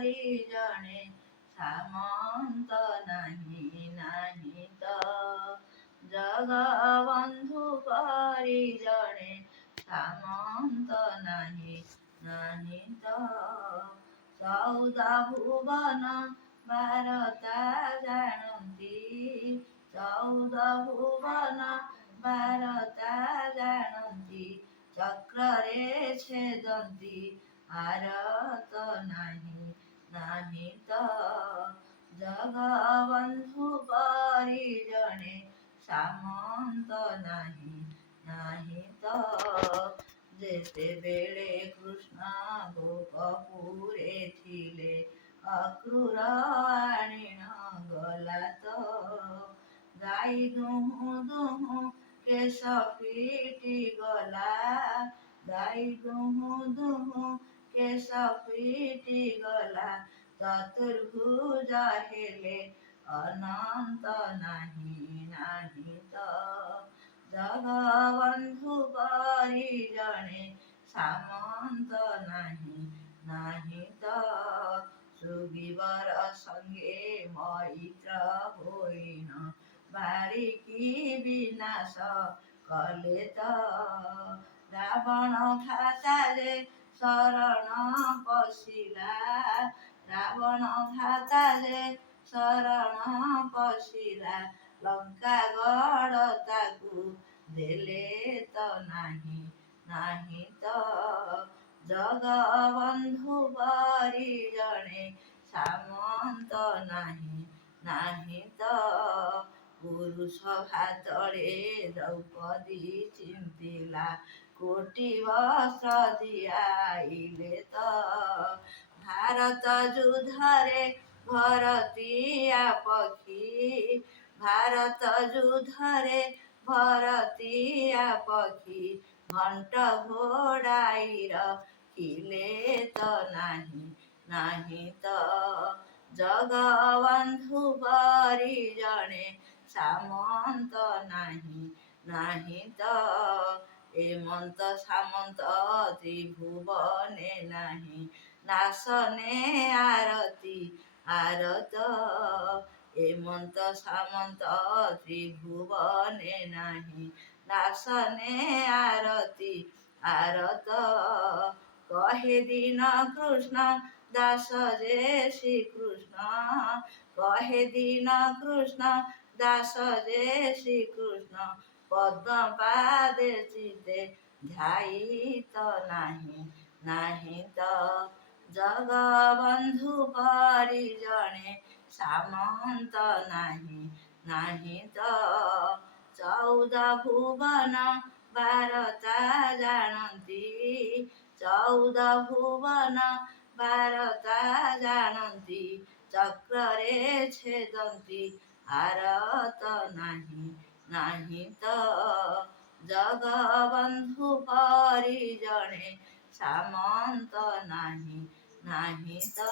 ଜଣେ ସାମନ୍ତ ନାହିଁ ନାହିଁ ତ ଜଗବନ୍ଧୁ ପରି ଜଣେ ସାମନ୍ତ ନାହିଁ ନାହିଁ ତ ଚଉଦ ଭୁବନ ବାରତା ଜାଣନ୍ତି ଚଉଦ ଭୁବନ ବାରତା ଜାଣନ୍ତି ଚକ୍ରରେ ଛେଦନ୍ତି ଆରତ ନାହିଁ ନାହିଁ ତ ଜଗବନ୍ଧୁ ପରି ଜଣେ ସାମନ୍ତ ନାହିଁ ନାହିଁ ତ ଯେତେବେଳେ କୃଷ୍ଣ ଗୋପପୁରେ ଥିଲେ ଅକ୍ରୂର ଆଣିଣ ଗଲା ତ ଗାଈ ଦୁହୁଁ ଦୁହୁଁ କେଶ ଫିଟି ଗଲା ଗାଈ ଦୁହୁଁ ଦୁହୁଁ କେଶ ଫିଟି ଗଲା ଚତୁର୍ଭୁଜ ହେଲେ ଅନନ୍ତ ନାହିଁ ନାହିଁ ତ ଜଗବନ୍ଧୁ ପରି ଜଣେ ସାମନ୍ତ ନାହିଁ ନାହିଁ ତ ସୁଗ୍ରୀବର ସଙ୍ଗେ ମୈତ୍ର ହୋଇଣ ବାରିକି ବିନାଶ କଲେ ତ ରାବଣ ଘାତାରେ ଶରଣ ପଶିଲା ରାବଣ ଘାତାରେ ଶରଣ ପଶିଲା ଲଙ୍କା ଗଡ଼ ତାକୁ ଦେଲେ ତ ନାହିଁ ନାହିଁ ତ ଜଗବନ୍ଧୁ ପରି ଜଣେ ସାମନ୍ତ ନାହିଁ ନାହିଁ ତ ପୁରୁଷ ଭାତଳେ ଦ୍ରୌପଦୀ ଚିନ୍ତିଲା କୋଟି ବସ୍ତ୍ର ଦିଆଇଲେ ତ ଭାରତ ଯୁଦ୍ଧରେ ଭରତିଆ ପକ୍ଷୀ ଭାରତ ଯୁଦ୍ଧରେ ଭରତିଆ ପକ୍ଷୀ ଘଣ୍ଟ ଘୋଡ଼ାଇର ଥିଲେ ତ ନାହିଁ ନାହିଁ ତ ଜଗବନ୍ଧୁ ପରି ଜଣେ ସାମନ୍ତ ନାହିଁ ନାହିଁ ତ ଏମନ୍ତ ସାମନ୍ତ ତ୍ରିଭୁବନେ ନାହିଁ ନାଶନେ ଆରତି ଆରତ ଏମନ୍ତ ସାମନ୍ତ ତ୍ରିଭୁବନେ ନାହିଁ ନାଶନେ ଆରତି ଆରତ କହେ ଦିନ କୃଷ୍ଣ ଦାସ ଯେ ଶ୍ରୀକୃଷ୍ଣ କହେ ଦିନ କୃଷ୍ଣ ଦାସ ଯେ ଶ୍ରୀକୃଷ୍ଣ ପଦ୍ମ ପାଦେ ଚିତେ ଧ୍ୟାଇ ତ ନାହିଁ ନାହିଁ ତ ଜଗବନ୍ଧୁ ପରି ଜଣେ ସାମନ୍ତ ନାହିଁ ନାହିଁ ତ ଚଉଦ ଭୁବନ ବାରତା ଜାଣନ୍ତି ଚଉଦ ଭୁବନ ବାରତା ଜାଣନ୍ତି ଚକ୍ରରେ ଛେଦନ୍ତି ଆରତ ନାହିଁ ନାହିଁ ତ ଜଗବନ୍ଧୁ ପରି ଜଣେ ସାମନ୍ତ ନାହିଁ ନାହିଁ ତ